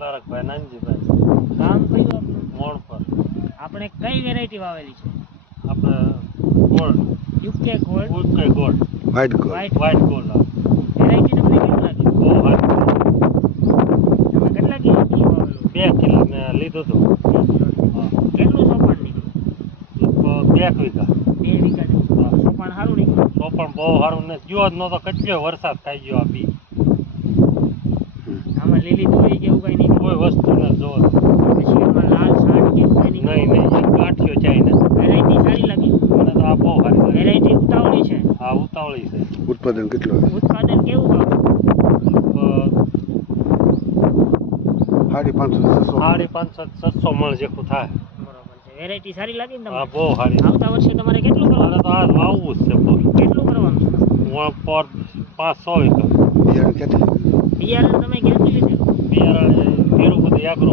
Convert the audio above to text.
લારકભાઈ નાનજીભાઈ ગામ કયું આપણું? મોણ પર આપણે કઈ વેરાયટી વાવેલી છે? આપણે gold UK gold, UK gold white gold. White gold variety તમને કેવું લાગી? બહુ સારી તમે કેટલા કિલો વાવેલું? 2 કિલો મેં લીધું હતું કેટલું સોપાન નીકળ્યું? 2 વીઘા 2 વીઘા જેવું સોપાન સારું નીકળ્યું. તો પણ બહુ સારું ને ગયો જ નતો કેટલો વરસાદ ખાઈ ગયો આ બી આમાં લીલી દોરી કે એવું કઈ નહીં? કોઈ વસ્તુ ન જોવો પછી એમાં લાલ સાડ કે એવું કઈ નહીં? નહીં એક ગાંઠિયો ચાઈ ને વેરાયટી સારી લાગી? મને તો આ બહુ સારી લાગી વેરાયટી ઉતાવળી છે? આ ઉતાવળી છે ઉત્પાદન કેટલું આવે? ઉત્પાદન કેવું આવશે? 550-600 મણ જેટલું થાય બરોબર છે. વેરાયટી સારી લાગી ને આ તમને? બહુ સારી આવતા વર્ષે તમારે કેટલું મારે કરવાનું? તો આ વાવવું જ છે બોલ કેટલું કરવાનું? હું પર 500 વીઘા બિયારણ ક્યાંથી લીધું? બિયારણ તમે ક્યાંથી લીધેલું? બિયારણ તિરુપતિ એગ્રો